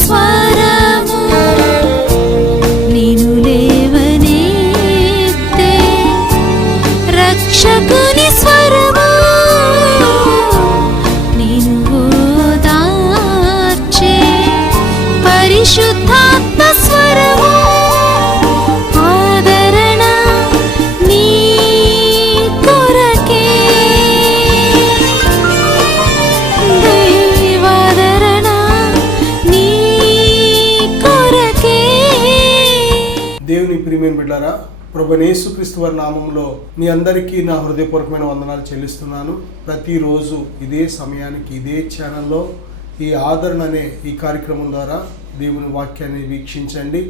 స్వరము నిన్ను లేవనెత్తే రక్షకుని స్వరము నిన్ను ఓదార్చే పరిశుద్ధాత్మ స్వరము ఆదరణ నీ కొరకే దైవాదరణ నీ కొరకే. దేవుని ప్రియమైన బిడ్డారా, ప్రభువైన యేసుక్రీస్తు వారి నామములో మీ అందరికీ నా హృదయపూర్వకమైన వందనాలు చెల్లిస్తున్నాను. ప్రతిరోజు ఇదే సమయానికి ఇదే ఛానల్లో ఈ ఆదరణ అనే ఈ కార్యక్రమం ద్వారా దేవుని వాక్యాన్ని వీక్షించండి.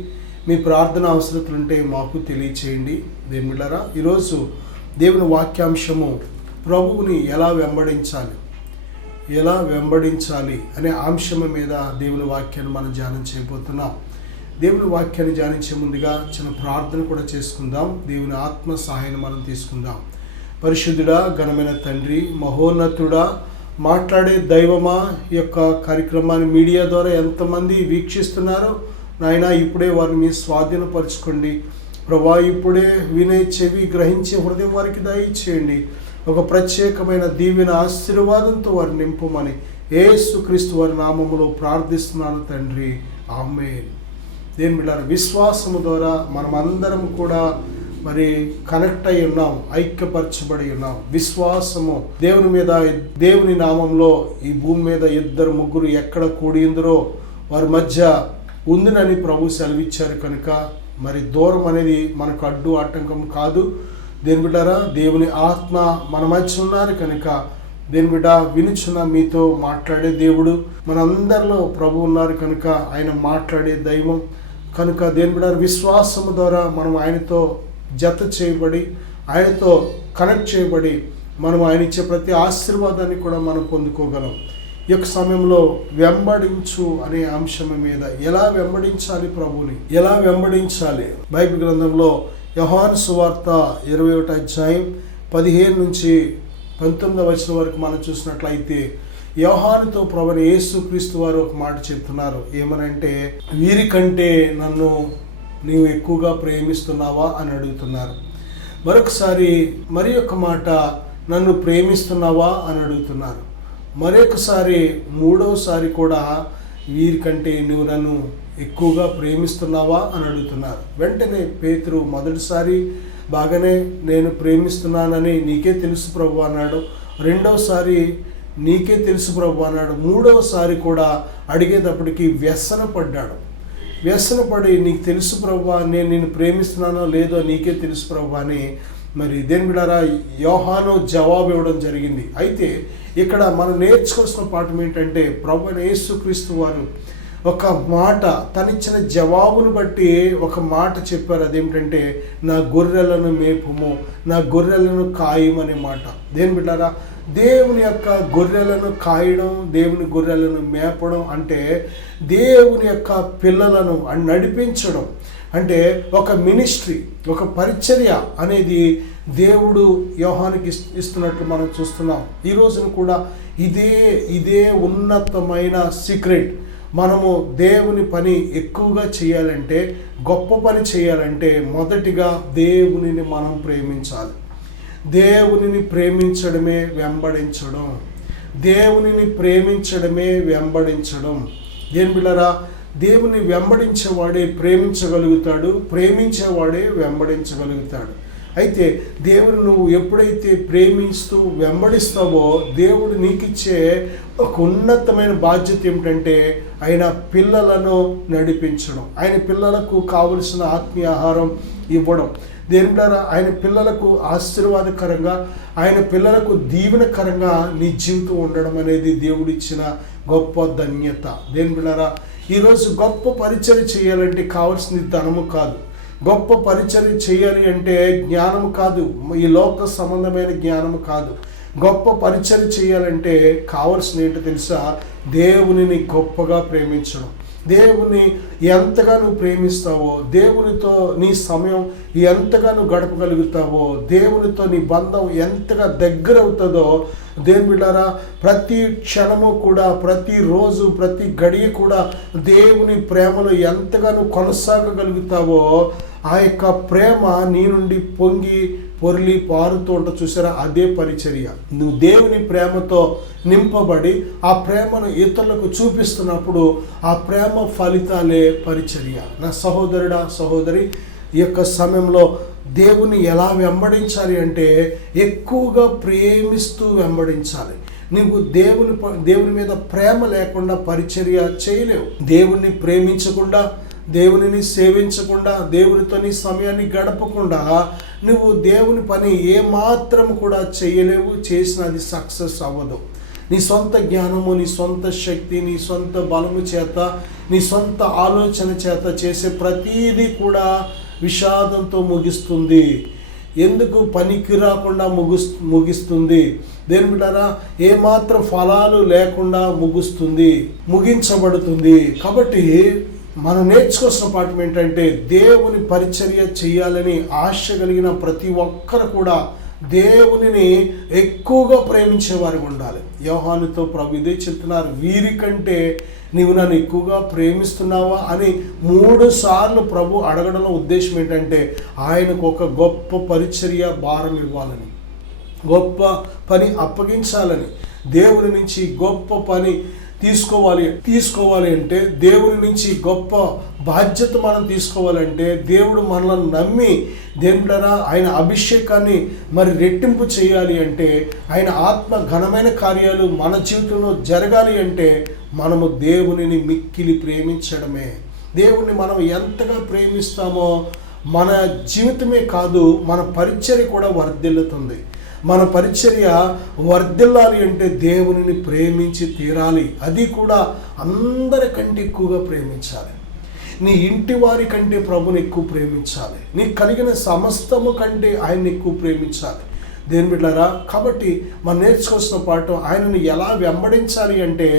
మీ ప్రార్థన అవసరతలుంటే మాకు తెలియచేయండి. దేవుని బిడ్డారా, ఈరోజు దేవుని వాక్యాంశము ప్రభువుని ఎలా వెంబడించాలి అనే అంశం మీద దేవుని వాక్యాన్ని మనం ధ్యానం చేయబోతున్నాం. దేవుని వాక్యాన్ని ధ్యానించే ముందుగా చిన్న ప్రార్థన కూడా చేసుకుందాం. దేవుని ఆత్మ సహాయాన్ని మనం తీసుకుందాం. పరిశుద్ధుడా, ఘనమైన తండ్రి, మహోన్నతుడా, మాట్లాడే దైవమా, ఈ యొక్క కార్యక్రమాన్ని మీడియా ద్వారా ఎంతమంది వీక్షిస్తున్నారో నాయన, ఇప్పుడే వారిని మీ స్వాధీనపరచుకోండి ప్రభా. ఇప్పుడే వినే చెవి గ్రహించే హృదయం వారికి దయచేయండి. ఒక ప్రత్యేకమైన దీవెన ఆశీర్వాదంతో వారిని నింపమని యేసుక్రీస్తు వారి నామములో ప్రార్థిస్తున్నాను తండ్రి, ఆమేన్. దేని బిడ్డారా, విశ్వాసము ద్వారా మనం అందరం కూడా మరి కనెక్ట్ అయి ఉన్నాం, ఐక్యపరచబడి ఉన్నాం. విశ్వాసము దేవుని మీద, దేవుని నామంలో ఈ భూమి మీద ఇద్దరు ముగ్గురు ఎక్కడ కూడిందరో వారి మధ్య ఉందినని ప్రభు సెలవిచ్చారు. కనుక మరి దూరం అనేది మనకు అడ్డు ఆటంకం కాదు. దేని బిడ్డారా, దేవుని ఆత్మ మన మధ్య ఉన్నారు కనుక దేని బిడ్డ వినుచున్న మీతో మాట్లాడే దేవుడు మనందరిలో ప్రభు ఉన్నారు కనుక ఆయన మాట్లాడే దైవం కనుక దేని బిడ్డ విశ్వాసము ద్వారా మనం ఆయనతో జత చేయబడి, ఆయనతో కనెక్ట్ చేయబడి మనం ఆయన ఇచ్చే ప్రతి ఆశీర్వాదాన్ని కూడా మనం పొందుకోగలం. ఈ యొక్క సమయంలో వెంబడించు అనే అంశం మీద ఎలా వెంబడించాలి, ప్రభువుని ఎలా వెంబడించాలి, బైబిల్ గ్రంథంలో యోహాను సువార్త 21వ అధ్యాయం 15 నుంచి 19వ వచనం వరకు మనం చూసినట్లయితే యోహానుతో ప్రభువైన యేసుక్రీస్తు వారు ఒక మాట చెప్తున్నారు. ఏమనంటే, వీరికంటే నన్ను నీవు ఎక్కువగా ప్రేమిస్తున్నావా అని అడుగుతున్నారు. మరొకసారి మరి ఒక మాట, నన్ను ప్రేమిస్తున్నావా అని అడుగుతున్నారు. మరొకసారి మూడవసారి కూడా వీరికంటే నువ్వు నన్ను ఎక్కువగా ప్రేమిస్తున్నావా అని అడుగుతున్నారు. వెంటనే పేతురు మొదటిసారి బాగానే నేను ప్రేమిస్తున్నానని నీకే తెలుసు ప్రభు అన్నాడు. రెండవసారి నీకే తెలుసు ప్రభు అన్నాడు. మూడవసారి కూడా అడిగేటప్పటికి వ్యసనపడి నీకు తెలుసు ప్రభు, నేను నిన్ను ప్రేమిస్తున్నానో లేదో నీకే తెలుసు ప్రభు అని మరి దేని బిడ్డారా యోహాను జవాబు ఇవ్వడం జరిగింది. అయితే ఇక్కడ మనం నేర్చుకోవాల్సిన పాఠం ఏంటంటే, ప్రభువైన యేసుక్రీస్తు వారు ఒక మాట తనిచ్చిన జవాబును బట్టి ఒక మాట చెప్పారు. అదేమిటంటే, నా గొర్రెలను మేపుము, నా గొర్రెలను కాయమనే మాట. దేని బిడ్డారా, దేవుని యొక్క గొర్రెలను కాయడం, దేవుని గొర్రెలను మేపడం అంటే దేవుని యొక్క పిల్లలను నడిపించడం. అంటే ఒక మినిస్ట్రీ, ఒక పరిచర్య అనేది దేవుడు యోహానికి ఇస్తున్నట్లు మనం చూస్తున్నాం. ఈ రోజున కూడా ఇదే ఉన్నతమైన సీక్రెట్. మనము దేవుని పని ఎక్కువగా చేయాలంటే, గొప్ప పని చేయాలంటే మొదటిగా దేవునిని మనం ప్రేమించాలి. దేవునిని ప్రేమించడమే వెంబడించడం. దేవునిని ప్రేమించడమే వెంబడించడం. దేని బిడ్డలారా, దేవుని వెంబడించేవాడే ప్రేమించగలుగుతాడు, ప్రేమించేవాడే వెంబడించగలుగుతాడు. అయితే దేవుని నువ్వు ఎప్పుడైతే ప్రేమిస్తూ వెంబడిస్తావో, దేవుడు నీకిచ్చే ఒక ఉన్నతమైన బాధ్యత ఏమిటంటే ఆయన పిల్లలను నడిపించడం, ఆయన పిల్లలకు కావలసిన ఆత్మీయ ఆహారం ఇవ్వడం. దేని ద్వారా ఆయన పిల్లలకు ఆశీర్వాదకరంగా, ఆయన పిల్లలకు దీవెనకరంగా నీ జీవితం ఉండడం అనేది దేవుడిచ్చిన గొప్ప ధన్యత. దేని బిడ్డారా, ఈరోజు గొప్ప పరిచర్య చేయాలంటే కావాల్సింది ధనము కాదు. గొప్ప పరిచర్య చేయాలి అంటే జ్ఞానము కాదు, ఈ లోక సంబంధమైన జ్ఞానము కాదు. గొప్ప పరిచర్య చేయాలంటే కావాల్సిన ఏంటో తెలుసా, దేవునిని గొప్పగా ప్రేమించడం. దేవుని ఎంతగా నువ్వు ప్రేమిస్తావో, దేవునితో నీ సమయం ఎంతగా నువ్వు గడపగలుగుతావో, దేవునితో నీ బంధం ఎంతగా దగ్గర అవుతుందో, దేవుని బిడ్డారా ప్రతి క్షణము కూడా, ప్రతిరోజు, ప్రతి గడియ కూడా దేవుని ప్రేమలో ఎంతగా నువ్వు కొనసాగగలుగుతావో, ఆ యొక్క ప్రేమ నీ నుండి పొంగి పొర్లి పారుతూ ఉంటుంది. చూసారా, అదే పరిచర్య. నువ్వు దేవుని ప్రేమతో నింపబడి ఆ ప్రేమను ఇతరులకు చూపిస్తున్నప్పుడు ఆ ప్రేమ ఫలితాలే పరిచర్య. నా సహోదరుడా, సహోదరి, ఈ యొక్క సమయంలో దేవుని ఎలా వెంబడించాలి అంటే ఎక్కువగా ప్రేమిస్తూ వెంబడించాలి. నీకు దేవుని మీద ప్రేమ లేకుండా పరిచర్య చేయలేవు. దేవుణ్ణి ప్రేమించకుండా, దేవునిని సేవించకుండా, దేవునితో నీ సమయాన్ని గడపకుండా నువ్వు దేవుని పని ఏమాత్రం కూడా చేయలేవు. చేసిన అది సక్సెస్ అవ్వదు. నీ సొంత జ్ఞానము, నీ సొంత శక్తి, నీ సొంత బలము చేత, నీ సొంత ఆలోచన చేత చేసే ప్రతీది కూడా విషాదంతో ముగిస్తుంది. ఎందుకు పనికి రాకుండా ముగిస్తుంది. దేని బిడ్డారా, ఏమాత్రం ఫలాలు లేకుండా ముగించబడుతుంది. కాబట్టి మనం నేర్చుకోవాల్సిన పాఠం ఏంటంటే దేవుని పరిచర్య చేయాలని ఆశ కలిగిన ప్రతి ఒక్కరు కూడా దేవునిని ఎక్కువగా ప్రేమించేవారు ఉండాలి. యోహానుతో ప్రభు ఇదే చెప్తున్నారు, వీరికంటే నీవు నన్ను ఎక్కువగా ప్రేమిస్తున్నావా అని 3 సార్లు ప్రభు అడగడంలో ఉద్దేశం ఏంటంటే ఆయనకు ఒక గొప్ప పరిచర్య భారం ఇవ్వాలని, గొప్ప పని అప్పగించాలని, దేవుని నుంచి గొప్ప పని తీసుకోవాలి అంటే, దేవుని నుంచి గొప్ప బాధ్యత మనం తీసుకోవాలంటే, దేవుడు మనల్ని నమ్మి దేవుడరా ఆయన అభిషేకాన్ని మరి రెట్టింపు చేయాలి అంటే, ఆయన ఆత్మ ఘనమైన కార్యాలు మన జీవితంలో జరగాలి అంటే మనము దేవునిని మిక్కిలి ప్రేమించడమే. దేవుణ్ణి మనం ఎంతగా ప్రేమిస్తామో మన జీవితమే కాదు, మన పరిచర్య కూడా వర్ధిల్లుతుంది. మన పరిచర్య వర్ధిల్లాలి అంటే దేవునిని ప్రేమించి తీరాలి. అది కూడా అందరికంటే ఎక్కువగా ప్రేమించాలి. నీ ఇంటి వారి కంటే ప్రభుని ఎక్కువ ప్రేమించాలి. నీకు కలిగిన సమస్తము కంటే ఆయన్ని ఎక్కువ ప్రేమించాలి. దేని బిడ్డారా, కాబట్టి మనం నేర్చుకోవాల్సిన పాఠం ఆయనను ఎలా వెంబడించాలి అంటే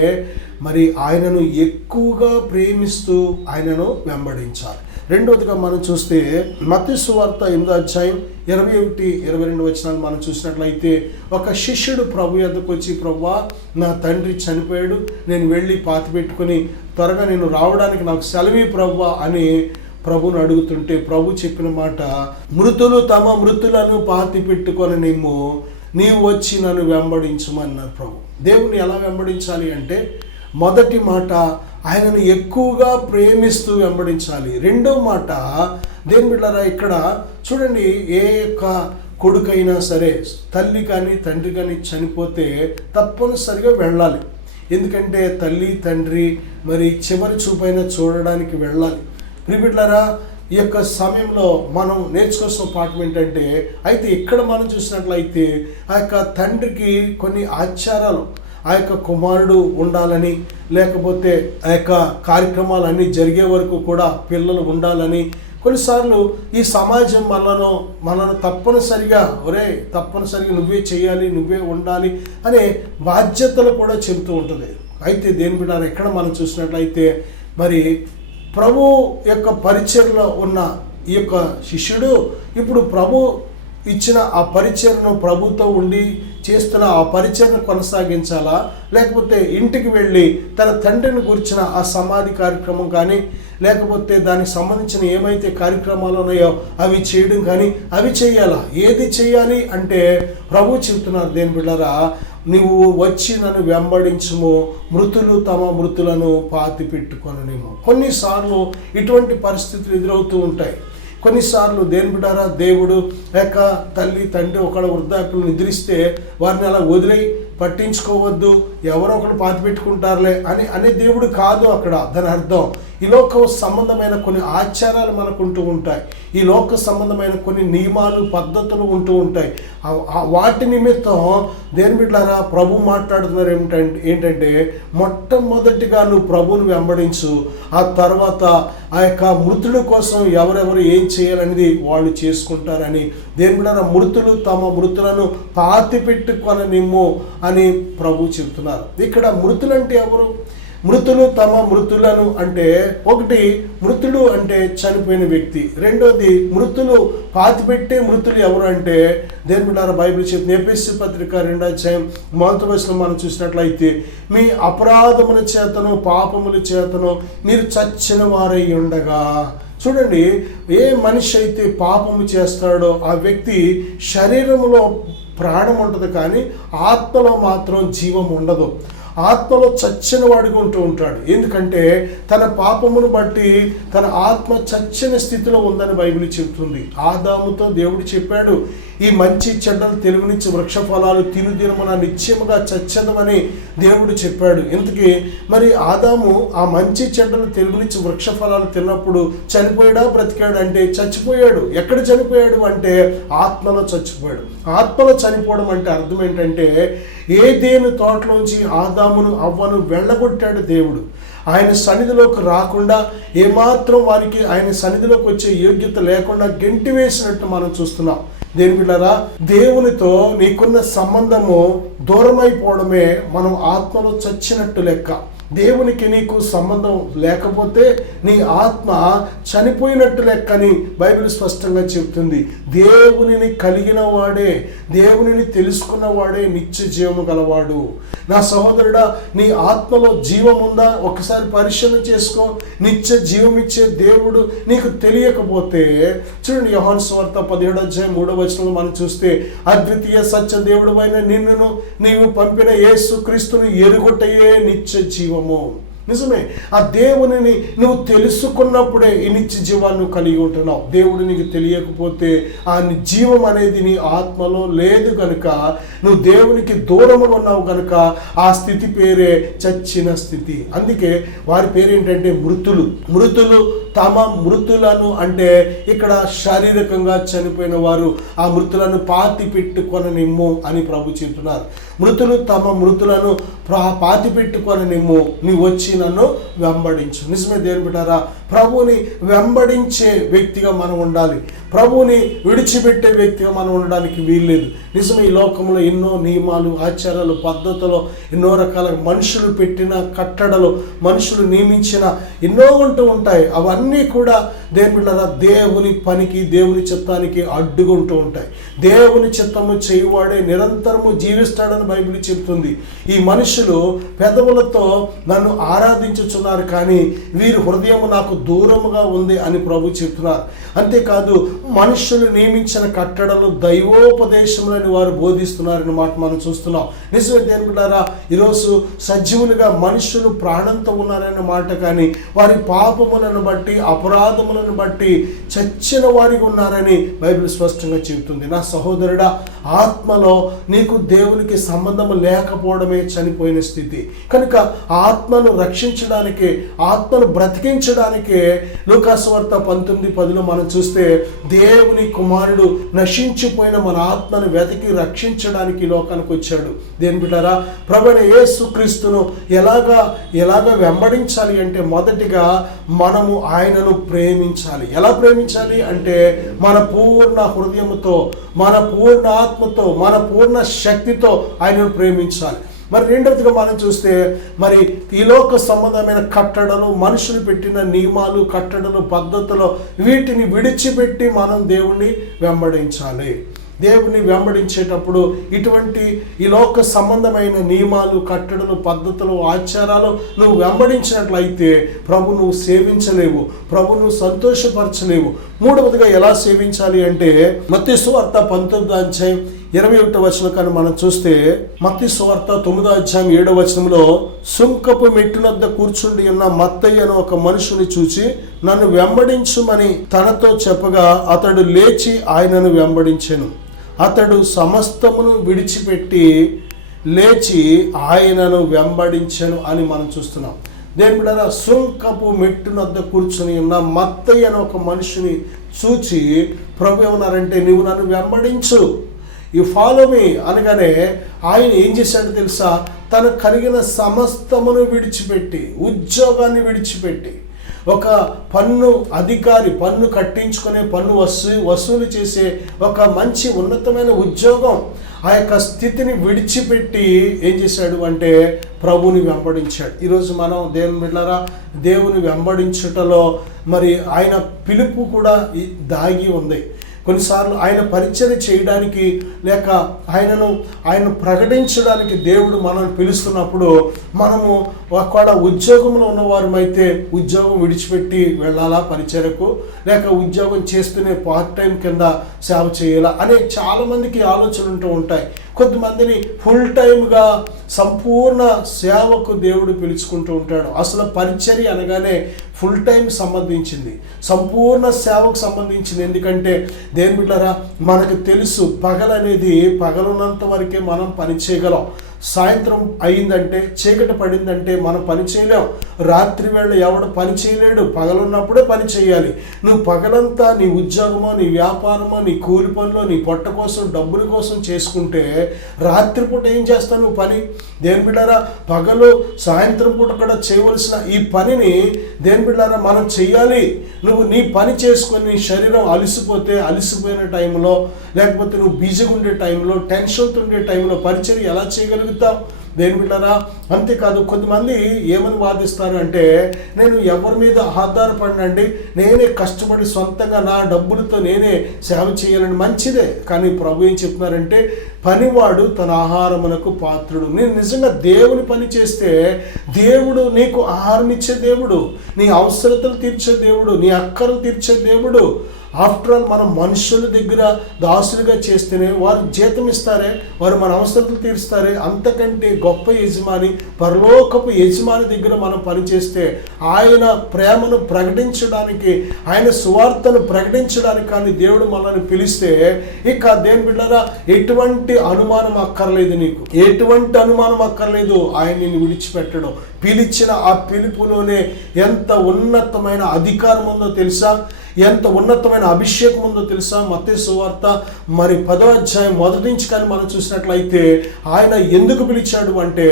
మరి ఆయనను ఎక్కువగా ప్రేమిస్తూ ఆయనను వెంబడించాలి. రెండవదిగా మనం చూస్తే మత్తయి సువార్త 8వ అధ్యాయం 21-22 వచనాలు మనం చూసినట్లయితే, ఒక శిష్యుడు ప్రభు యొద్దకు వచ్చి, ప్రభువా నా తండ్రి చనిపోయాడు, నేను వెళ్ళి పాతి పెట్టుకుని త్వరగా నేను రావడానికి నాకు సెలవి ప్రభువా అని ప్రభుని అడుగుతుంటే ప్రభు చెప్పిన మాట, మృతులు తమ మృతులను పాతి పెట్టుకొని నీవు వచ్చి నన్ను వెంబడించమన్నారు ప్రభు. దేవుని ఎలా వెంబడించాలి అంటే మొదటి మాట ఆయనను ఎక్కువగా ప్రేమిస్తూ వెంబడించాలి. రెండవ మాట, దేని బిడ్డారా ఇక్కడ చూడండి, ఏ యొక్క కొడుకైనా సరే, తల్లి కానీ తండ్రి కానీ చనిపోతే తప్పనిసరిగా వెళ్ళాలి. ఎందుకంటే తల్లి తండ్రి మరి చివరి చూపైన చూడడానికి వెళ్ళాలి. ప్రియబిడ్డలారా, ఈ యొక్క సమయంలో మనం నేర్చుకోవాల్సిన పాఠం ఏంటంటే, అయితే ఇక్కడ మనం చూసినట్లయితే ఆ యొక్క తండ్రికి కొన్ని ఆచారాలు, ఆ యొక్క కుమారుడు ఉండాలని, లేకపోతే ఆ యొక్క కార్యక్రమాలన్నీ జరిగే వరకు కూడా పిల్లలు ఉండాలని, కొన్నిసార్లు ఈ సమాజం మనను తప్పనిసరిగా నువ్వే చేయాలి, నువ్వే ఉండాలి అనే బాధ్యతలు కూడా చెబుతూ ఉంటుంది. అయితే దేని బిడ్డారా, ఎక్కడ మనం చూసినట్లయితే మరి ప్రభు యొక్క పరిచర్యలో ఉన్న ఈ యొక్క శిష్యుడు ఇప్పుడు ప్రభు ఇచ్చిన ఆ పరిచర్యను ప్రభుతో ఉండి చేస్తున్న ఆ పరిచర్యను కొనసాగించాలా, లేకపోతే ఇంటికి వెళ్ళి తన తండ్రిని గురించిన ఆ సమాధి కార్యక్రమం కానీ, లేకపోతే దానికి సంబంధించిన ఏమైతే కార్యక్రమాలు ఉన్నాయో అవి చేయడం కానీ, అవి చేయాలా? ఏది చేయాలి అంటే ప్రభు చెప్తున్నారు, దేని బిడ్డలారా, నువ్వు వచ్చి నన్ను వెంబడించుము, మృతులు తమ మృతులను పాతి పెట్టుకొననేమో. కొన్నిసార్లు ఇటువంటి పరిస్థితులు ఎదురవుతూ ఉంటాయి. కొన్నిసార్లు దేని బిడ్డారా, దేవుడు లేక తల్లి తండ్రి ఒకళ్ళ వృద్ధాప్యులు నిద్రిస్తే వారిని అలా వదిలే పట్టించుకోవద్దు, ఎవరో ఒకరు పాతి పెట్టుకుంటారులే అనే దేవుడు కాదు అక్కడ. దాని అర్థం ఈ లోక సంబంధమైన కొన్ని ఆచారాలు మనకు ఉంటూ ఉంటాయి, ఈ లోక సంబంధమైన కొన్ని నియమాలు పద్ధతులు ఉంటూ ఉంటాయి. వాటి నిమిత్తం దేని బిడ్డలారా ప్రభు మాట్లాడుతున్నారు ఏంటంటే మొట్టమొదటిగా నువ్వు ప్రభువుని వెంబడించు, ఆ తర్వాత ఆ యొక్క మృతుల కోసం ఎవరెవరు ఏం చేయాలనేది వాళ్ళు చేసుకుంటారని. దేని బిడ్డలారా, మృతులు తమ మృతులను పాతి పెట్టుకొననిమ్ము అని ప్రభు చెప్తున్నారు. ఇక్కడ మృతులంటే ఎవరు? మృతులు తమ మృతులను అంటే, ఒకటి మృతుడు అంటే చనిపోయిన వ్యక్తి, రెండోది మృతులు పాతిపెట్టే మృతులు ఎవరు అంటే దేని బిడ్డారా బైబిల్ చెప్తుంది. ఎఫెసీ పత్రిక 2వ అధ్యాయం 1వ వచనం మనం చూసినట్లయితే, మీ అపరాధముల చేతను పాపముల చేతను మీరు చచ్చిన వారై ఉండగా. చూడండి, ఏ మనిషి అయితే పాపము చేస్తాడో ఆ వ్యక్తి శరీరంలో ప్రాణం ఉంటుంది కానీ ఆత్మలో మాత్రం జీవం ఉండదు. ఆత్మలో చచ్చిన వాడిగా ఉంటూ ఉంటాడు. ఎందుకంటే తన పాపమును బట్టి తన ఆత్మ చచ్చిన స్థితిలో ఉందని బైబిల్ చెబుతుంది. ఆదాముతో దేవుడు చెప్పాడు, ఈ మంచి చెడ్డలు తెలివినిచ్చి వృక్ష ఫలాలు తినుదినమున నిశ్చయముగా చచ్చదమని దేవుడు చెప్పాడు. ఇంతకీ మరి ఆదాము ఆ మంచి చెడ్డలు తెలివినిచ్చి వృక్ష ఫలాలు తిన్నప్పుడు చనిపోయాడా బ్రతికాడు అంటే చచ్చిపోయాడు. ఎక్కడ చనిపోయాడు అంటే ఆత్మలో చచ్చిపోయాడు. ఆత్మలో చనిపోవడం అంటే అర్థం ఏంటంటే, ఏదేను తోటలోంచి ఆదామును అవ్వను వెళ్ళగొట్టాడు దేవుడు. ఆయన సన్నిధిలోకి రాకుండా, ఏమాత్రం వారికి ఆయన సన్నిధిలోకి వచ్చే యోగ్యత లేకుండా గెంటి వేసినట్టు మనం చూస్తున్నాం. దేని బిడ్డలారా, దేవునితో నీకున్న సంబంధము దూరమైపోవడమే మనం ఆత్మలో చచ్చినట్టు లెక్క. దేవునికి నీకు సంబంధం లేకపోతే నీ ఆత్మ చనిపోయినట్టు లెక్కని బైబిల్ స్పష్టంగా చెప్తుంది. దేవునిని కలిగిన వాడే, దేవునిని తెలుసుకున్న వాడే నిత్య జీవము గలవాడు. నా సహోదరుడా, నీ ఆత్మలో జీవం ఉందా? ఒకసారి పరిశీలన చేసుకో. నిత్య జీవం ఇచ్చే దేవుడు నీకు తెలియకపోతే, చూడండి యోహాను సువార్త 17వ అధ్యాయం 3వ వచనంలో మనం చూస్తే, అద్వితీయ సత్య దేవుడు అయిన నిన్నును నీవు పంపిన యేసు క్రీస్తును ఎరుగొట్టయే నిత్య జీవం. నిజమే, ఆ దేవునిని నువ్వు తెలుసుకున్నప్పుడే ఈ నిత్య జీవాన్ని కలిగి ఉంటున్నావు. దేవుడు నీకు తెలియకపోతే ఆ జీవం అనేది నీ ఆత్మలో లేదు కనుక, నువ్వు దేవునికి దూరముగా ఉన్నావు కనుక ఆ స్థితి పేరే చచ్చిన స్థితి. అందుకే వారి పేరేంటంటే మృతులు. మృతులు తమ మృతులను అంటే ఇక్కడ శారీరకంగా చనిపోయిన వారు ఆ మృతులను పాతి పెట్టుకొననిమ్ము అని ప్రభు చెప్తున్నారు. మృతులు తమ మృతులను పాతి పెట్టుకొననిమ్ము, నీ వచ్చి నన్ను వెంబడించు. నిజమే దేవుని బిడ్డారా, ప్రభువుని వెంబడించే వ్యక్తిగా మనం ఉండాలి. ప్రభువుని విడిచిపెట్టే వ్యక్తిగా మనం ఉండడానికి వీల్లేదు. నిజమే, ఈ లోకంలో ఎన్నో నియమాలు, ఆచారాలు, పద్ధతులు, ఎన్నో రకాల మనుషులు పెట్టిన కట్టడలు, మనుషులు నియమించిన ఎన్నో ఉంటూ ఉంటాయి. అవన్నీ కూడా దేవుని బిడ్డలారా దేవుని పనికి, దేవుని చిత్తానికి అడ్డుకుంటూ ఉంటాయి. దేవుని చిత్తము చేయువాడే నిరంతరము జీవిస్తాడని బైబిల్ చెప్తుంది. ఈ మనుషులు పెదవులతో నన్ను ఆరాధించుచున్నారు కానీ వీరి హృదయము నాకు దూరముగా ఉంది అని ప్రభు చెప్తున్నారు. అంతేకాదు, మనుషులు నియమించిన కట్టడలు దైవోపదేశములని వారు బోధిస్తున్నారని మాట మనం చూస్తున్నాం. నిజమే దేవుని బిడ్డలారా, ఈరోజు సజీవులుగా మనుషులు ప్రాణంతో ఉన్నారన్న మాట కానీ వారి పాపములను బట్టి, అపరాధములను బట్టి చచ్చిన వారికి ఉన్నారని బైబిల్ స్పష్టంగా చెబుతుంది. నా సహోదరుడా, ఆత్మలో నీకు దేవునికి సంబంధము లేకపోవడమే చనిపోయిన స్థితి. కనుక ఆత్మను రక్షించడానికి, ఆత్మను బ్రతికించడానికే లూకాసు వార్త 19:10లో మనం చూస్తే, దేవుని కుమారుడు నశించిపోయిన మన ఆత్మను వెతికి రక్షించడానికి లోకానికి వచ్చాడు. దేని బిడ్డారా, ప్రభువైన యేసు క్రీస్తును ఎలాగా వెంబడించాలి అంటే, మొదటిగా మనము ఆయనను ప్రేమించాలి. ఎలా ప్రేమించాలి అంటే, మన పూర్ణ హృదయముతో, మన పూర్ణ ఆత్మతో, మన పూర్ణ శక్తితో ఆయనను ప్రేమించాలి. మరి రెండవదిగా మనం చూస్తే, మరి ఈ లోక సంబంధమైన కట్టడలు, మనుషులు పెట్టిన నియమాలు, కట్టడలు, పద్ధతులు, వీటిని విడిచిపెట్టి మనం దేవుణ్ణి వెంబడించాలి. దేవుని వెంబడించేటప్పుడు ఇటువంటి ఈ లోక సంబంధమైన నియమాలు, కట్టడలు, పద్ధతులు, ఆచారాలు నువ్వు వెంబడించినట్లయితే ప్రభు నువ్వు సేవించలేవు, ప్రభు నువ్వు సంతోషపరచలేవు. మూడవదిగా ఎలా సేవించాలి అంటే, మత్తయి సువార్త 19వ అధ్యాయం 21వ వచనం కానీ మనం చూస్తే, మత్తయి సువార్త 9వ అధ్యాయం 7వ వచనంలో, సుంకపు మెట్టునద్ద కూర్చుండి ఉన్న మత్తయ్య అను ఒక మనుషుని చూచి నన్ను వెంబడించుమని తనతో చెప్పగా అతడు లేచి ఆయనను వెంబడించెను. అతడు సమస్తమును విడిచిపెట్టి లేచి ఆయనను వెంబడించెను అని మనం చూస్తున్నాం. దేని బిడ్డలారా, సుంకపు మెట్టునద్ద కూర్చుని ఉన్న మత్తయ్య అను ఒక మనిషిని చూచి ప్రభు ఏమన్నారంటే, నువ్వు నన్ను వెంబడించు, యు ఫాలో మీ అనగానే ఆయన ఏం చేశాడో తెలుసా? తనకు కలిగిన సమస్తమును విడిచిపెట్టి, ఉద్యోగాన్ని విడిచిపెట్టి, ఒక పన్ను అధికారి, పన్ను కట్టించుకునే, పన్ను వసూలు చేసే ఒక మంచి ఉన్నతమైన ఉద్యోగం, ఆ యొక్క స్థితిని విడిచిపెట్టి ఏం చేశాడు అంటే ప్రభువుని వెంబడించాడు. ఈరోజు మనం దేవుని బిడ్డలారా, దేవుని వెంబడించుటలో మరి ఆయన పిలుపు కూడా దాగి ఉంది. కొన్నిసార్లు ఆయన పరిచర్య చేయడానికి లేక ఆయన ప్రకటించడానికి దేవుడు మనల్ని పిలుస్తున్నప్పుడు మనము ఒకవేళ ఉద్యోగంలో ఉన్నవారమైతే ఉద్యోగం విడిచిపెట్టి వెళ్ళాలా పరిచర్యకు, లేక ఉద్యోగం చేస్తూనే పార్ట్ టైం కింద సేవ చేయాలా అనే చాలామందికి ఆలోచనలు ఉంటూ ఉంటాయి. కొంతమందిని ఫుల్ టైమ్గా సంపూర్ణ సేవకు దేవుడు పిలుచుకుంటూ ఉంటాడు. అసలు పరిచర్య అనగానే ఫుల్ టైం సంబంధించింది, సంపూర్ణ సేవకు సంబంధించింది. ఎందుకంటే దేని బిడ్డలారా, మనకు తెలుసు పగలనేది పగలున్నంత వరకే మనం పని చేయగలం. సాయంత్రం అయిందంటే, చీకటి పడిందంటే మనం పని చేయలేం. రాత్రి వేళ ఎవడు పని చేయలేడు, పగలున్నప్పుడే పని చేయాలి. నువ్వు పగలంతా నీ ఉద్యోగమో, నీ వ్యాపారమో, నీ కూలి పనిలో, నీ పొట్ట కోసం, డబ్బుల కోసం చేసుకుంటే రాత్రిపూట ఏం చేస్తావు నువ్వు పని? దేని బిడ్డారా, పగలు సాయంత్రం పూట కూడా చేయవలసిన ఈ పనిని దేని బిడ్డారా మనం చెయ్యాలి. నువ్వు నీ పని చేసుకొని నీ శరీరం అలసిపోయిన టైంలో, లేకపోతే నువ్వు బిజీగా ఉండే టైంలో, టెన్షన్తో ఉండే టైంలో పరిచర్య ఎలా చేయగలుగుతావు దేని బిడ్డారా? అంతేకాదు, కొంతమంది ఏమని వాదిస్తారు అంటే, నేను ఎవరి మీద ఆధారపడినండి, నేనే కష్టపడి సొంతంగా నా డబ్బులతో నేనే సేవ చేయాలని. మంచిదే, కానీ ప్రభు ఏం చెప్తున్నారంటే, పనివాడు తన ఆహారమునకు పాత్రుడు. నేను నిజంగా దేవుని పని చేస్తే దేవుడు నీకు ఆహారం ఇచ్చే దేవుడు, నీ అవసరతలు తీర్చే దేవుడు, నీ అక్కరలు తీర్చే దేవుడు. ఆఫ్టర్ ఆల్ మనం మనుషుల దగ్గర దాసులుగా చేస్తేనే వారు జీతం ఇస్తారే, వారు మన అవసరతలు తీరుస్తారే. అంతకంటే గొప్ప యజమాని, పరలోకపు యజమాని దగ్గర మనం పనిచేస్తే ఆయన ప్రేమను ప్రకటించడానికి, ఆయన సువార్తను ప్రకటించడానికి కానీ దేవుడు మనల్ని పిలిస్తే ఇక దేని బిడ్డలారా ఎటువంటి అనుమానం అక్కర్లేదు, నీకు ఎటువంటి అనుమానం అక్కర్లేదు. ఆయన నిన్ను విడిచిపెట్టడం, పిలిచిన ఆ పిలుపులోనే ఎంత ఉన్నతమైన అధికారం ఉందో తెలుసా, ఎంత ఉన్నతమైన అభిషేకం ఉందో తెలుసా? మత్తయి సువార్త మరి 10వ అధ్యాయం మొదటి నుంచి కానీ మనం చూసినట్లయితే ఆయన ఎందుకు పిలిచాడు అంటే,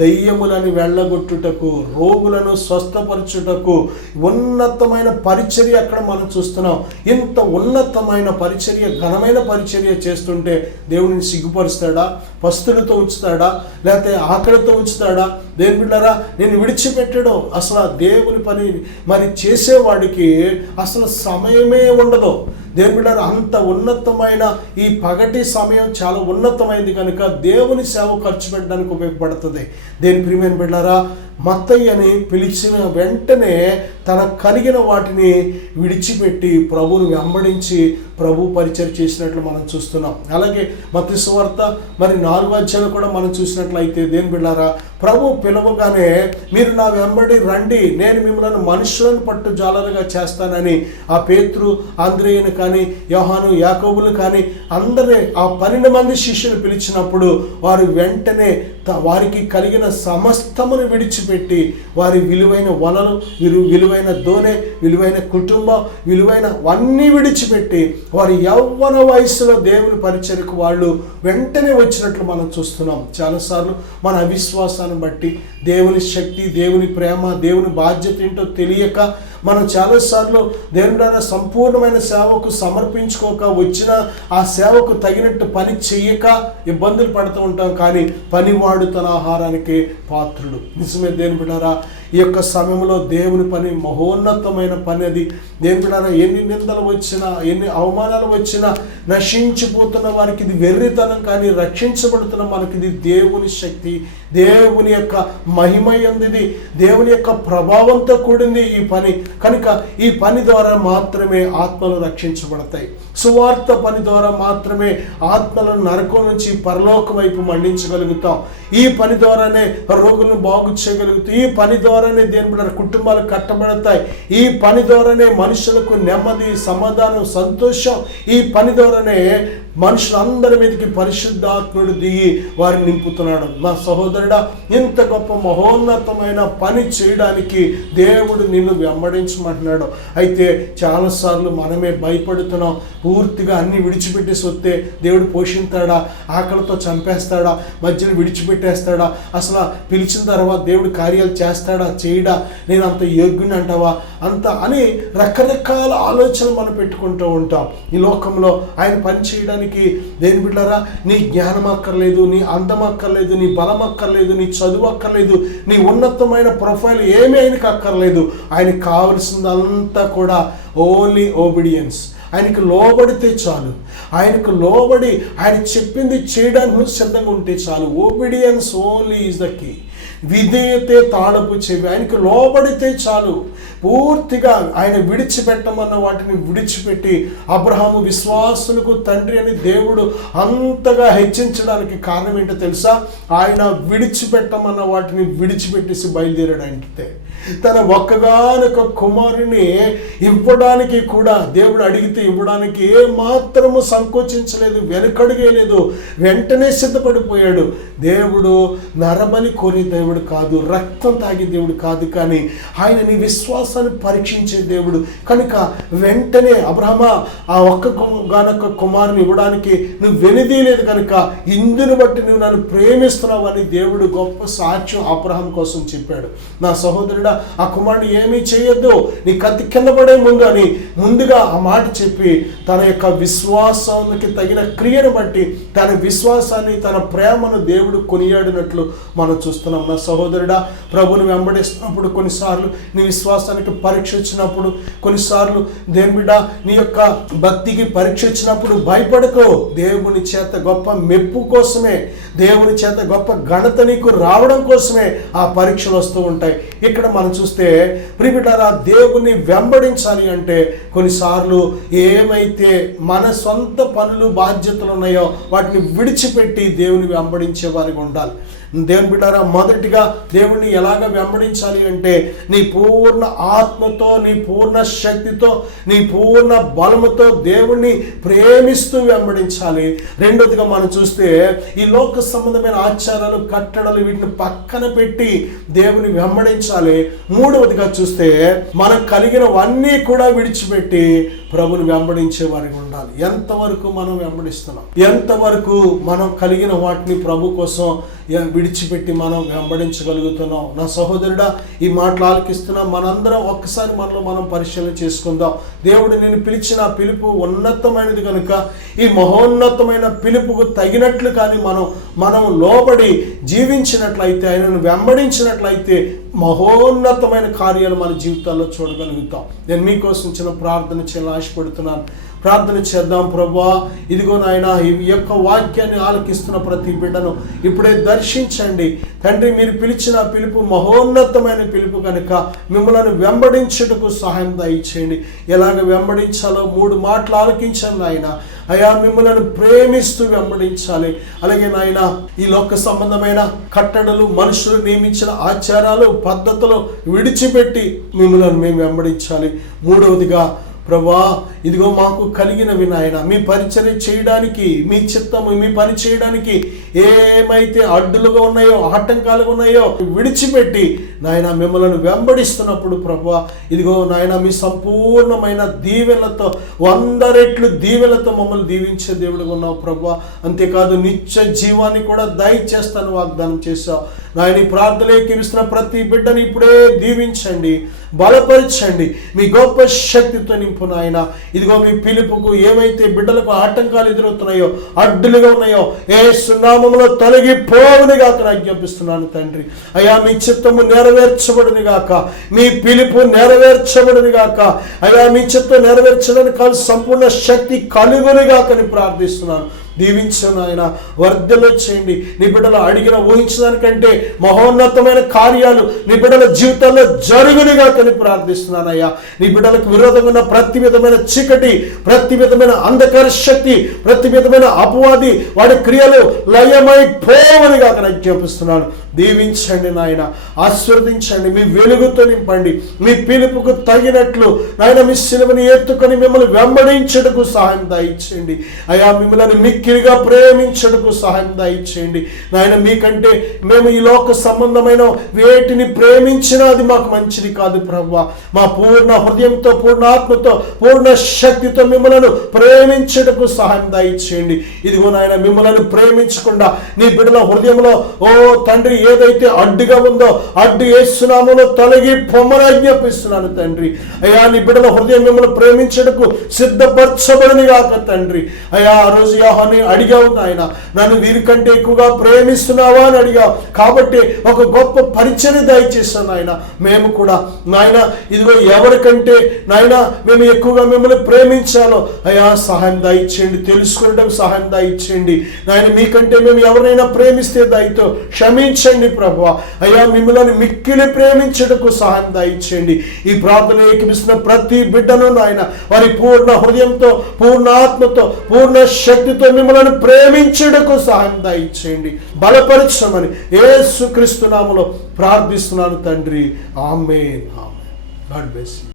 దయ్యములను వెళ్ళగొట్టుటకు, రోగులను స్వస్థపరచుటకు. ఉన్నతమైన పరిచర్య అక్కడ మనం చూస్తున్నాం. ఇంత ఉన్నతమైన పరిచర్య, ఘనమైన పరిచర్య చేస్తుంటే దేవుడిని సిగ్గుపరుస్తాడా? పస్తులతో ఉంచుతాడా? లేకపోతే ఆకలితో ఉంచుతాడా? దేని బిడ్డారా, నేను విడిచిపెట్టడం. అసలు దేవుని పని మరి చేసేవాడికి అసలు సమయమే ఉండదు. దేని బిడ్డారా, అంత ఉన్నతమైన ఈ పగటి సమయం చాలా ఉన్నతమైంది కనుక దేవుని సేవ ఖర్చు పెట్టడానికి ఉపయోగపడుతుంది. దేని ప్రియమైన బిడ్డారా, మత్తయ్యని పిలిచిన వెంటనే తన కలిగిన వాటిని విడిచిపెట్టి ప్రభువును వెంబడించి ప్రభు పరిచర్య చేసినట్లు మనం చూస్తున్నాం. అలాగే మత్తయి సువార్త మరి 4వ అధ్యాయం కూడా మనం చూసినట్లయితే దేని బిడ్డారా, ప్రభు పిలవగానే మీరు నా వెంబడి రండి, నేను మిమ్మల్ని మనుషులను పట్టు జాలరుగా చేస్తానని ఆ పేతురు, ఆంద్రేయుని కానీ, యోహాను, యాకోబులు కానీ అందరినీ ఆ 12 మంది శిష్యులు పిలిచినప్పుడు వారు వెంటనే వారికి కలిగిన సమస్తమును విడిచిపెట్టి వారి విలువైన వలలు, విలువైన దోనె, విలువైన కుటుంబం, విలువైనవన్నీ విడిచిపెట్టి వారి యవ్వన వయసులో దేవుని పరిచర్యకు వాళ్ళు వెంటనే వచ్చినట్లు మనం చూస్తున్నాం. చాలాసార్లు మన అవిశ్వాసాన్ని బట్టి దేవుని శక్తి, దేవుని ప్రేమ, దేవుని బాధ్యత ఏంటో తెలియక మనం చాలాసార్లు దేవుని ద్వారా సంపూర్ణమైన సేవకు సమర్పించుకోక, వచ్చిన ఆ సేవకు తగినట్టు పని చెయ్యక ఇబ్బందులు పడుతూ ఉంటాం. కానీ పనివాడు తన ఆహారానికి పాత్రుడు. నిజమే దేవుని బిడ్డారా, ఈ యొక్క సమయంలో దేవుని పని మహోన్నతమైన పని. అది దేవుని బిడ్డారా, ఎన్ని నిందలు వచ్చినా, ఎన్ని అవమానాలు వచ్చినా నశించిపోతున్న వారికి ఇది వెర్రితనం, కానీ రక్షించబడుతున్న మనకి ఇది దేవుని శక్తి, దేవుని యొక్క మహిమయంది, దేవుని యొక్క ప్రభావంతో కూడింది ఈ పని. కనుక ఈ పని ద్వారా మాత్రమే ఆత్మలు రక్షించబడతాయి. సువార్త పని ద్వారా మాత్రమే ఆత్మలను నరకం నుంచి పరలోక వైపు మళ్లించగలుగుతాం. ఈ పని ద్వారానే రోగులను బాగు చేయగలుగుతాం. ఈ పని ద్వారానే దేవుని కుటుంబాలు కట్టబడతాయి. ఈ పని ద్వారానే మనుషులకు నెమ్మది, సమాధానం, సంతోషం. ఈ పని ద్వారానే మనుషులందరి మీదకి పరిశుద్ధాత్ముడు దిగి వారిని నింపుతున్నాడు. నా సహోదరుడా, ఇంత గొప్ప మహోన్నతమైన పని చేయడానికి దేవుడు నిన్ను వెంబడించమంటున్నాడు. అయితే చాలాసార్లు మనమే భయపడుతున్నాం. పూర్తిగా అన్ని విడిచిపెట్టేసి వస్తే దేవుడు పోషిస్తాడా, ఆకలితో చంపేస్తాడా, మధ్యలో విడిచిపెట్టేస్తాడా, అసలు పిలిచిన తర్వాత దేవుడు కార్యాలు చేస్తాడా, చేయడా, నేను అంత యోగ్యుని అంటావా, అంత అని రకరకాల ఆలోచనలు మనం పెట్టుకుంటూ ఉంటాం. ఈ లోకంలో ఆయన పని చేయడానికి చేయడానికి దేని బిడ్డారా నీ జ్ఞానం అక్కర్లేదు, నీ అందం అక్కర్లేదు, నీ బలం అక్కర్లేదు, నీ చదువు అక్కర్లేదు, నీ ఉన్నతమైన ప్రొఫైల్ ఏమీ ఆయనకి అక్కర్లేదు. ఆయనకి కావలసిందంతా కూడా ఓన్లీ ఓబిడియన్స్. ఆయనకు లోబడితే చాలు. ఆయనకు లోబడి ఆయన చెప్పింది చేయడానికి సిద్ధంగా ఉంటే చాలు. ఓబిడియన్స్ ఓన్లీ ఈజ్ ద కీ. విధేయతే తాళపు చెవి. ఆయనకు లోబడితే చాలు. పూర్తిగా ఆయన విడిచిపెట్టమన్న వాటిని విడిచిపెట్టి, అబ్రహాము విశ్వాసులకు తండ్రి అని దేవుడు అంతగా హెచ్చించడానికి కారణం ఏంటో తెలుసా? ఆయన విడిచిపెట్టమన్న వాటిని విడిచిపెట్టేసి బయలుదేరాడు. అంటే తన ఒక్కగానొక కుమారుని ఇవ్వడానికి కూడా దేవుడు అడిగితే ఇవ్వడానికి ఏ మాత్రము సంకోచించలేదు, వెనుకడుగేలేదు, వెంటనే సిద్ధపడిపోయాడు. దేవుడు నరబలి కోరే దేవుడు కాదు, రక్తం తాగే దేవుడు కాదు, కానీ ఆయన నీ విశ్వాసాన్ని పరీక్షించే దేవుడు కనుక వెంటనే అబ్రహమా ఆ ఒక్కగానొక్క కుమారుని ఇవ్వడానికి నువ్వు వెనుదీయలేదు కనుక ఇందుని బట్టి నువ్వు నన్ను ప్రేమిస్తున్నావు అని దేవుడు గొప్ప సాక్ష్యం అబ్రహాం కోసం చెప్పాడు. నా సహోదరుడా, ఆ కుమారుడు ఏమీ చేయొద్దు, నీ కత్తి కింద పడే ముందు అని ముందుగా ఆ మాట చెప్పి తన యొక్క విశ్వాసానికి తగిన క్రియను బట్టి తన విశ్వాసాన్ని, తన ప్రేమను దేవుడు కొనియాడినట్లు మనం చూస్తున్నాం. నా సహోదరుడా, ప్రభుని వెంబడిస్తున్నప్పుడు కొన్నిసార్లు నీ విశ్వాసానికి పరీక్ష వచ్చినప్పుడు, కొన్నిసార్లు దేని బిడ్డ నీ యొక్క భక్తికి పరీక్ష వచ్చినప్పుడు భయపడకో. దేవుని చేత గొప్ప మెప్పు కోసమే, దేవుని చేత గొప్ప ఘనత నీకు రావడం కోసమే ఆ పరీక్షలు వస్తూ ఉంటాయి. ఇక్కడ మనం చూస్తే ప్రియబిడ్డారా, దేవుని వెంబడించాలి అంటే కొన్నిసార్లు ఏమైతే మన సొంత పనులు బాధ్యతలు ఉన్నాయో వాటిని విడిచిపెట్టి దేవుని వెంబడించే వారిగా ఉండాలి. దేవుని బిడ్డారా, మొదటిగా దేవుణ్ణి ఎలాగ వెంబడించాలి అంటే నీ పూర్ణ ఆత్మతో, నీ పూర్ణ శక్తితో, నీ పూర్ణ బలముతో దేవుణ్ణి ప్రేమిస్తూ వెంబడించాలి. రెండోదిగా మనం చూస్తే ఈ లోక సంబంధమైన ఆచారాలు, కట్టడలు వీటిని పక్కన పెట్టి దేవుని వెంబడించాలి. మూడవదిగా చూస్తే మనకు కలిగినవన్నీ కూడా విడిచిపెట్టి ప్రభుని వెంబడించే వారికి ఉండాలి. ఎంతవరకు మనం వెంబడిస్తున్నాం, ఎంతవరకు మనం కలిగిన వాటిని ప్రభు కోసం విడిచిపెట్టి మనం వెంబడించగలుగుతున్నాం? నా సహోదరుడా, ఈ మాటలు ఆలకిస్తున్నా మనందరం ఒక్కసారి మనలో మనం పరిశీలన చేసుకుందాం. దేవుడు నేను పిలిచిన పిలుపు ఉన్నతమైనది కనుక ఈ మహోన్నతమైన పిలుపుకు తగినట్లు కానీ మనం లోబడి జీవించినట్లయితే, ఆయనను వెంబడించినట్లయితే మహోన్నతమైన కార్యాలు మన జీవితాల్లో చూడగలుగుతాం. నేను మీకోసం చిన్న ప్రార్థన చేయాలని ఆశపడుతున్నాను. ప్రార్థన చేద్దాం. ప్రభువా, ఇదిగో నాయన, ఈ యొక్క వాక్యాన్ని ఆలకిస్తున్న ప్రతి బిడ్డను ఇప్పుడే దర్శించండి తండ్రి. మీరు పిలిచిన పిలుపు మహోన్నతమైన పిలుపు కనుక మిమ్మల్ని వెంబడించుటకు సహాయం దయచేయండి. ఎలాగ వెంబడించాలో 3 మాటలు ఆలకించాను నాయన. అయా, మిమ్మల్ని ప్రేమిస్తూ వెంబడించాలి. అలాగే నాయన, ఈ లోక సంబంధమైన కట్టడలు, మనుషులు నియమించిన ఆచారాలు, పద్ధతులు విడిచిపెట్టి మిమ్మల్ని మేము వెంబడించాలి. మూడవదిగా ప్రభా, ఇదిగో మాకు కలిగినవి నాయన, మీ పరిచర్య చేయడానికి, మీ చిత్తము, మీ పని చేయడానికి ఏమైతే అడ్డులుగా ఉన్నాయో, ఆటంకాలుగా ఉన్నాయో విడిచిపెట్టి నాయన మిమ్మల్ని వెంబడిస్తున్నప్పుడు ప్రభా, ఇదిగో నాయన మీ సంపూర్ణమైన దీవెనలతో, 100 రెట్లు దీవెనలతో మమ్మల్ని దీవించే దేవుడుగా ఉన్నావు ప్రభా. అంతేకాదు నిత్య జీవాన్ని కూడా దయచేస్తాను వాగ్దానం చేశావు నాయన. ఈ ప్రార్థనలోకి ఇస్తున్న ప్రతి బిడ్డని ఇప్పుడే దీవించండి, బలపరచండి, మీ గొప్ప శక్తితో నింపు నాయన. ఇదిగో మీ పిలుపుకు ఏవైతే బిడ్డలకు ఆటంకాలు ఎదురవుతున్నాయో, అడ్డులుగా ఉన్నాయో, యేసు నామములో తొలగిపోవును గాక ఆజ్ఞాపిస్తున్నాను తండ్రి. అయ్యా, మీ చిత్తము నెరవేర్చబడును గాక, మీ పిలుపు నెరవేర్చబడును గాక. అయ్యా, మీ చిత్తం నెరవేర్చడానికి కాదు సంపూర్ణ శక్తి కలుగును గాక అని ప్రార్థిస్తున్నాను. దీవించను ఆయన, వర్ధలు చేయండి. నీ బిడ్డలు అడిగిన ఊహించడానికంటే మహోన్నతమైన కార్యాలు నీ బిడ్డల జీవితాల్లో జరుగునుగా కని ప్రార్థిస్తున్నానయ్యా. నీ బిడ్డలకు విరోధంగా ఉన్న ప్రతి విధమైన చీకటి, ప్రతి విధమైన అంధకార శక్తి, ప్రతి విధమైన అపవాది వాడి క్రియలు లయమైపోవనిగా ఆజ్ఞాపిస్తున్నాను. దీవించండి నాయన, ఆశీర్వదించండి, మీ వెలుగుతో నింపండి. మీ పిలుపుకు తగినట్లు నాయన మీ సిలువని ఎత్తుకొని మిమ్మల్ని వెంబడించడానికి సహాయం దయచేయండి అయ్యా. మిమ్మల్ని మిక్కిలిగా ప్రేమించడానికి సహాయం దయచేయండి నాయన. మీకంటే మేము ఈ లోక సంబంధమైన వేటిని ప్రేమించినా అది మాకు మంచిది కాదు ప్రభువా. మా పూర్ణ హృదయంతో, పూర్ణ ఆత్మతో, పూర్ణ శక్తితో మిమ్మల్ని ప్రేమించడానికి సహాయం దయచేయండి. ఇదిగో నాయన, మిమ్మల్ని ప్రేమించకుండా నీ బిడ్డల హృదయంలో ఓ తండ్రి ఏదైతే అడ్డుగా ఉందో అడ్డు యేసు నామములో తొలగి పొమ్మని ఆజ్ఞాపిస్తున్నాను తండ్రి. అయ్యా నీ బిడ్డల హృదయం మిమ్మల్ని ప్రేమించడకు సిద్ధపరచబడని గాక తండ్రి. అయ్యా ఆ రోజు యోహాన్ని అడిగావు నాయన, నన్ను వీరికంటే ఎక్కువగా ప్రేమిస్తున్నావా అని అడిగావు. కాబట్టి ఒక గొప్ప పరిచర్య దయచేస్తాను నాయన. మేము కూడా నాయన ఇదిగో ఎవరికంటే నాయన మేము ఎక్కువగా మిమ్మల్ని ప్రేమించాలో అయ్యా సహాయం దయచేయండి, తెలుసుకునడం సహాయం దయచేయండి నాయన. మీకంటే మేము ఎవరైనా ప్రేమిస్తే దయతో క్షమించండి ప్రభువా. అయ్యా మిమ్మల్ని మిక్కిలి ప్రేమించటకు సహాయం దయచేయండి. ఈ ప్రార్థన ఏకమిస్తున్న ప్రతి బిడ్డను నాయన వారి పూర్ణ హృదయంతో, పూర్ణ ఆత్మతో, పూర్ణ శక్తితో మిమ్మల్ని ప్రేమించటకు సహాయం దయచేయండి, బలపరచమని యేసుక్రీస్తు నామములో ప్రార్థిస్తున్నాను తండ్రి. ఆమేన్. God bless you.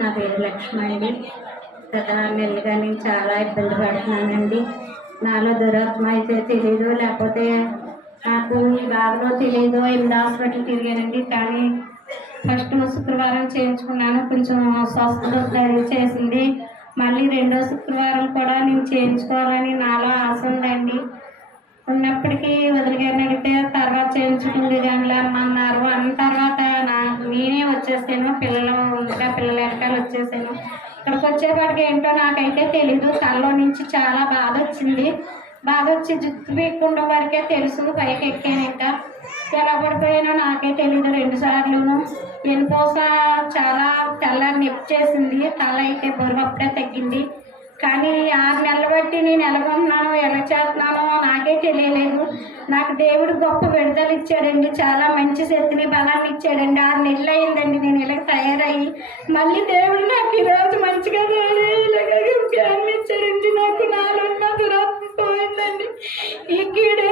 నా పేరు లక్ష్మి అండి. గత నెలలుగా నేను చాలా ఇబ్బంది పడుతున్నానండి. నాలో దురాత్మ అయితే తెలీదు, లేకపోతే నాకు ఈ బాధలో తెలీదు. 8 హాస్పిటల్ తిరిగానండి, కానీ ఫస్ట్ శుక్రవారం చేయించుకున్నాను, కొంచెం స్వస్థత చేసింది. మళ్ళీ 2వ శుక్రవారం కూడా నేను చేయించుకోవాలని నాలో ఆశ ఉందండి. ఉన్నప్పటికీ వదిలిగారిని అడిగితే తర్వాత చేయించుకుంది కానీ అన్నారు. అన్న తర్వాత నేనే వచ్చేసాను, పిల్లల వెనకాల వచ్చేసాను. ఇక్కడికి వచ్చేపాటికి ఏంటో నాకైతే తెలీదు. తలలో నుంచి చాలా బాధ వచ్చింది. బాధ వచ్చి జుట్టు పీక్కుండా వరకే తెలుసు. పైకి ఎక్కాను, ఇంకా ఎలా పడిపోయానో నాకే తెలీదు. 2 సార్లును వెనుపోస చాలా తెల్లని నొప్పి చేసింది. తల అయితే బరువు అప్పుడే తగ్గింది. కానీ 6 నెలలు బట్టి నేను ఎలాగున్నానో ఎలా చేస్తున్నానో నాకే తెలియలేదు. నాకు దేవుడు గొప్ప విడుదల ఇచ్చాడండి, చాలా మంచి శక్తిని బలాన్ని ఇచ్చాడండి. 6 నెలలు అయిందండి నేను ఇలా తయారయ్యి. మళ్ళీ దేవుడు నాకు ఈరోజు మంచిగా ఇలాగ ఇచ్చాడండి. నాకు నాలో ఉన్న దురాత్మ పోయిందండి. ఈ కీడే